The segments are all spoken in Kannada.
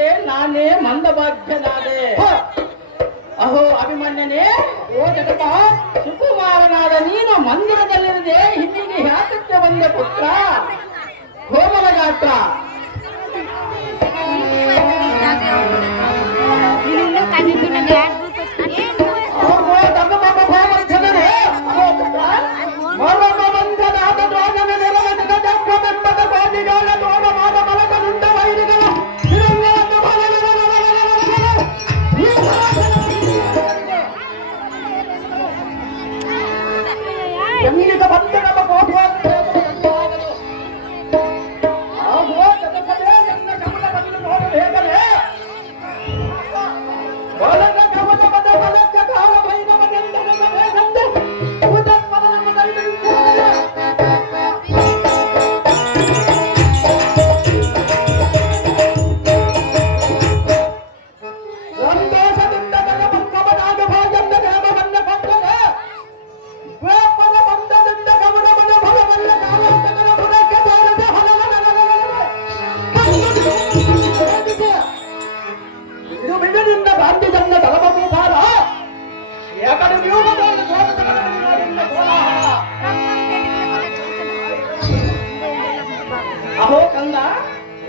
ಅದಕ್ಕೆ ನಾನೇ ಮಂದಭಾಗ್ಯನಾದೆ. ಅಹೋ ಅಭಿಮನ್ಯನೇ, ಓ ಜಗತ, ಸುಕುಮಾರನಾದ ನೀನು ಮಂದಿರದಲ್ಲಿರದೆ ಇಲ್ಲಿಗೆ ಯಾತಕ್ಕೆ ಬಂದೆ ಪುತ್ರ? ಕೋಮಲ ಗಾತ್ರ ಅಹೋ ಕಂದ,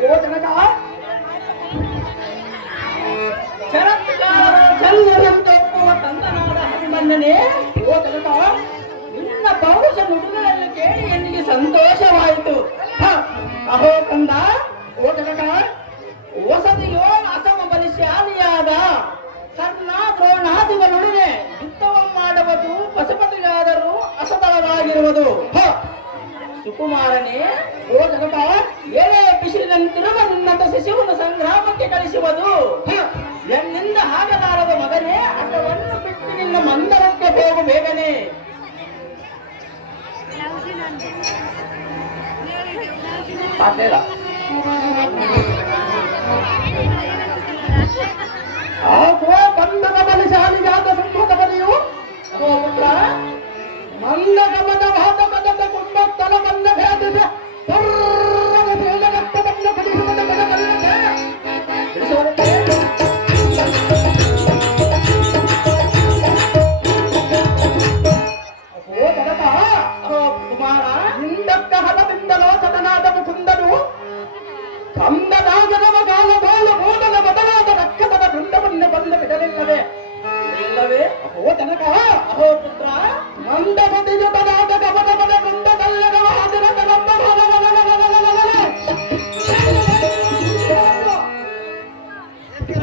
ಓ ಜನಕ, ಶರತ್ಕಾರರೆಂದೊಪ್ಪುವ ತಂದನಾದ ಅಭಿಮನ್ಯನೇ, ಓ ಜನಕ, ನಿನ್ನ ಪೌರುಷ ನುಡಿಗಳನ್ನು ಕೇಳಿ ಎಲ್ಲಿಗೆ ಸಂತೋಷವಾಯಿತು. ಅಹೋ ಕಂದ, ಓ ಜನಕ, ವಸತಿಯೋ ಅಸಮ ಬಲಿಶಾಲಿಯಾದ ಕರ್ಣ ದ್ರೋಣಾದಿಗಳೊಡನೆ ಯುದ್ಧವನ್ನು ಮಾಡುವುದು ಪಶುಪತಿಗಾದರೂ ಅಸತಳವಾಗಿರುವುದು. ಸುಕುಮಾರನೇ, ಓ ಜಗತ, ಏನೇ ಬಿಸಿಲಿನಂತಿರುವ ನಿನ್ನಂತ ಶಿಶುವನ್ನು ಸಂಗ್ರಾಮಕ್ಕೆ ಕಳಿಸುವುದು ಎನ್ನಿಂದ ಆಗಲಾರದ ಮಗನೇ. ಅಟವನ್ನು ಬಿಟ್ಟು ನಿನ್ನ ಮಂದರಕ್ಕೆ ಹೋಗು ಬೇಗನೆ. ಬಂಧದ ಬಲಿಶಾಲಿಗಾದ ಸಿಂಹದ ಬಲಿಯು ಪುತ್ರ ಮಂದಗಮನ ಭಾತಕದ ಕುಂಭಸ್ಥಲ ಬಂದ ಭೇದಿದ ಕುಮಾರ, ಹಿಂದಕ್ಕ ಹಲದಿಂದಲೋ ಸದನಾದ ಮುಕುಂದನು ಕಂದನಾಗನವ ಕಾಲಗೋಲ ಮೂಡಲ ಬದಲಾದ ರಕ್ಕಸದ ದುಂಡವನ್ನು ಬಂದು ಬಿಡಲಿಲ್ಲವೇ ಇಲ್ಲವೇ? ಅಹೋ ಜನಕ, ಅಹೋ ಪುತ್ರ, ಮಂದಮತಿಯುತನಾದ ಗಮನಮನ ಗುಂಡದಲ್ಲಗವ ಹದಿರದ ನಮ್ಮ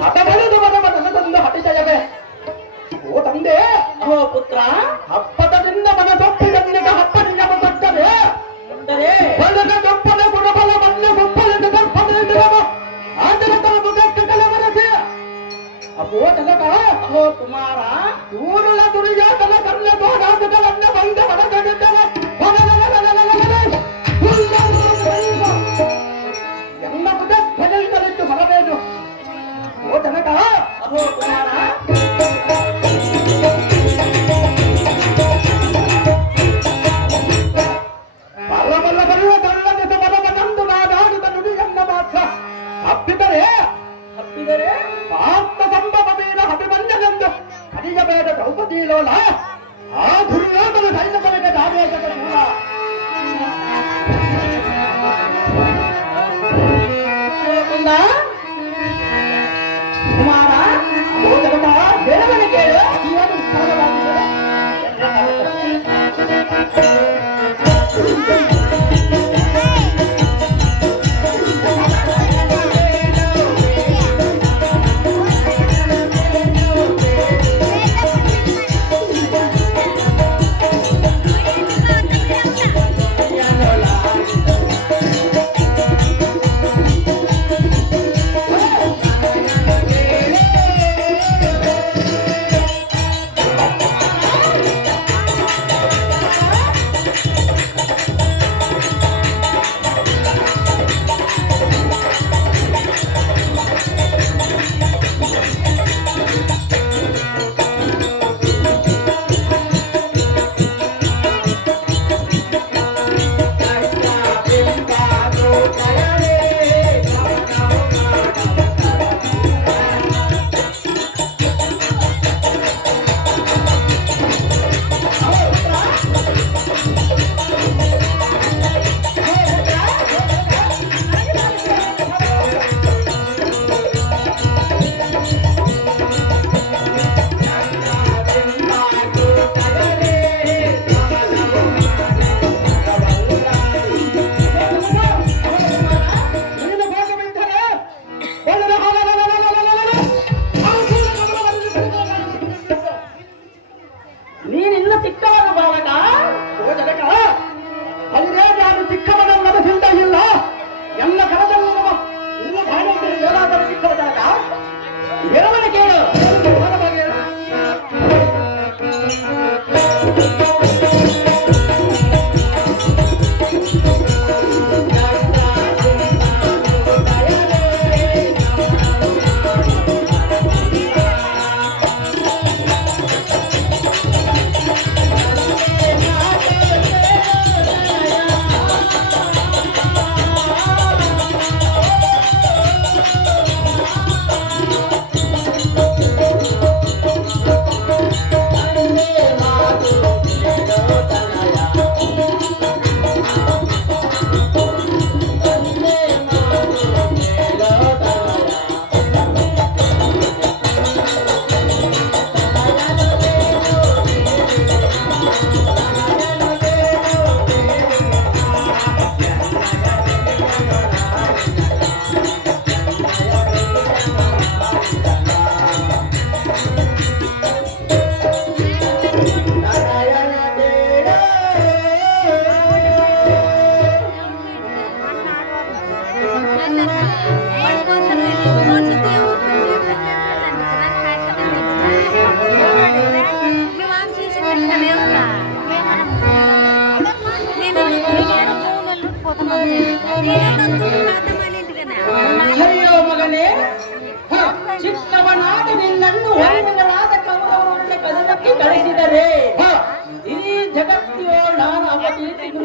ಹಠಬಲದ ಮನವನ್ನು ತಂದು ಹಟಿಸಯವೇ? ಓ ತಂದೆ, ಅಹೋ ಪುತ್ರ, ಹಪ್ಪತದಿಂದ ಮನಸೊಪ್ಪಿದನ್ನಿಗ ಹಪ್ಪನಿಗೆ ಕೊಟ್ಟರೆ ಹೊಲದ ದೊಪ್ಪಲ ಗುಣಬಲ ಮನ್ನ ಗುಪ್ಪಲದ ದರ್ಪದ ಆದರತನ ಮುಖಕ್ಕೆ ಕಲವರಸೆ. ಅಹೋ ಜನಕ, ಅಹೋ ಕುಮಾರ, ಊರುಳ ದುರ್ಯಾತನ ಕರ್ಣ ತೋಡಾಟಗಳನ್ನ ಬಂದ ಹೊರಗಡಿದ್ದವ ಎಲ್ಲ ಮುದಲಿಟ್ಟು ಹೊರಬೇನು. ಓ ಜನಕ, ಅಹೋ ಕುಮಾರ, ಬಲ್ಲಬಲ್ಲ ಬರುವ ಕಳ್ಳನಿತ ಬಲವನಂದು ನಾದಾಡಿದ ನುಡಿಯನ್ನ ಮಾತ್ರ ಹಪ್ಪಿದರೆ ಆತ್ಮ ಸಂಭವ ವೀರ ಅಭಿಮನ್ಯನೆಂದು ಕಲಿಯಬೇಡ ದ್ರೌಪದಿ ಲೋಲ. ಆ ದುರ್ಯೋಧನ ಸೈನ್ಯಗಳಿಗೆ ದಾವೇಶದ ಮೂಲ. ಕುಮಾರ, ಬೆಳವಣಿಗೆ ಕೇಳು. ಏನು ವಿಸ್ತಾರವಾಗಿದೆ?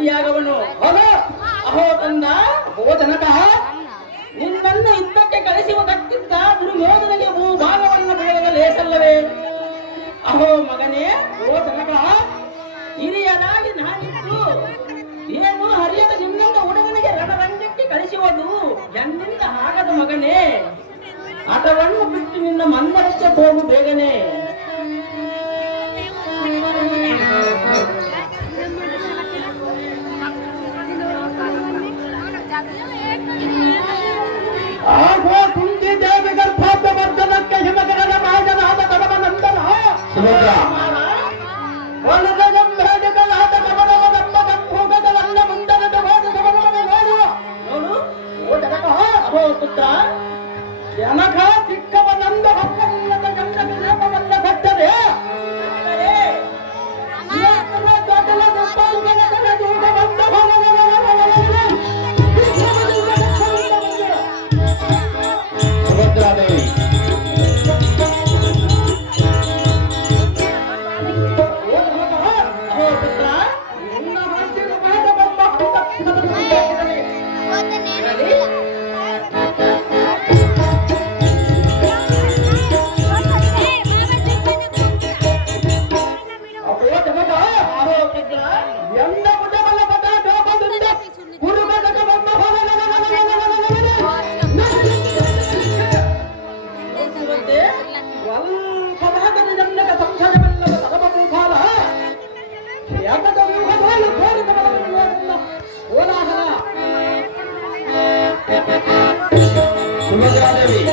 ಗುರಿಯಾಗವನು. ಅಹೋ ತಂದ ಓ ಜನಕ, ನಿನ್ನನ್ನು ಯುದ್ಧಕ್ಕೆ ಕಳಿಸುವುದಕ್ಕಿಂತ ದುರ್ಯೋಧನಿಗೆ ಭೂಭಾಗವನ್ನು ಬೆಳೆಯುವ ಲೇಸಲ್ಲವೇ? ಅಹೋ ಮಗನೇ, ಓ ಜನಕ, ಹಿರಿಯನಾಗಿ ನಾನಿದ್ದು ಏನು ಹರಿಯದ ನಿನ್ನಿಂದ ಹುಡುಗನಿಗೆ ರಣರಂಗಕ್ಕೆ ಕಳಿಸುವುದು ಎಂದಿನಿಂದ ಆಗದ ಮಗನೇ. ಆಟವನ್ನು ಬಿಟ್ಟು ನಿನ್ನ ಮಂದರಕ್ಕೆ ಹೋಗು ಬೇಗನೆ. ಆಗೋ ಕುಂತಿ ದೇವಿ ಗರ್ಭಾಪವರ್ಧನಕ್ಕೆ ಹಿಮಕರದ ಮಹಾಜನಾದ ಕಡವನಂದನ ಸುಭದ್ರ ಒಳಗಂಬೇಡಿಗಳಾದ ಕಮಲವನಮ್ಮ ಗಂಭೋಗಗಳನ್ನ ಮುಂದರದ ಹೋದ ಸಮರವನ್ನು ನೋಡು. ನೋಡು ಓ ಜನಕ, ಅಹೋ ಪುತ್ರ ಜನಕ, ಚಿಕ್ಕವನಂದ ಭಕ್ತನಿಲ್ಲದ ಗಂಡ ವಿಲೇಪವನ್ನ ಕಟ್ಟದೆ ಸುಭದ್ರಾದೇವಿ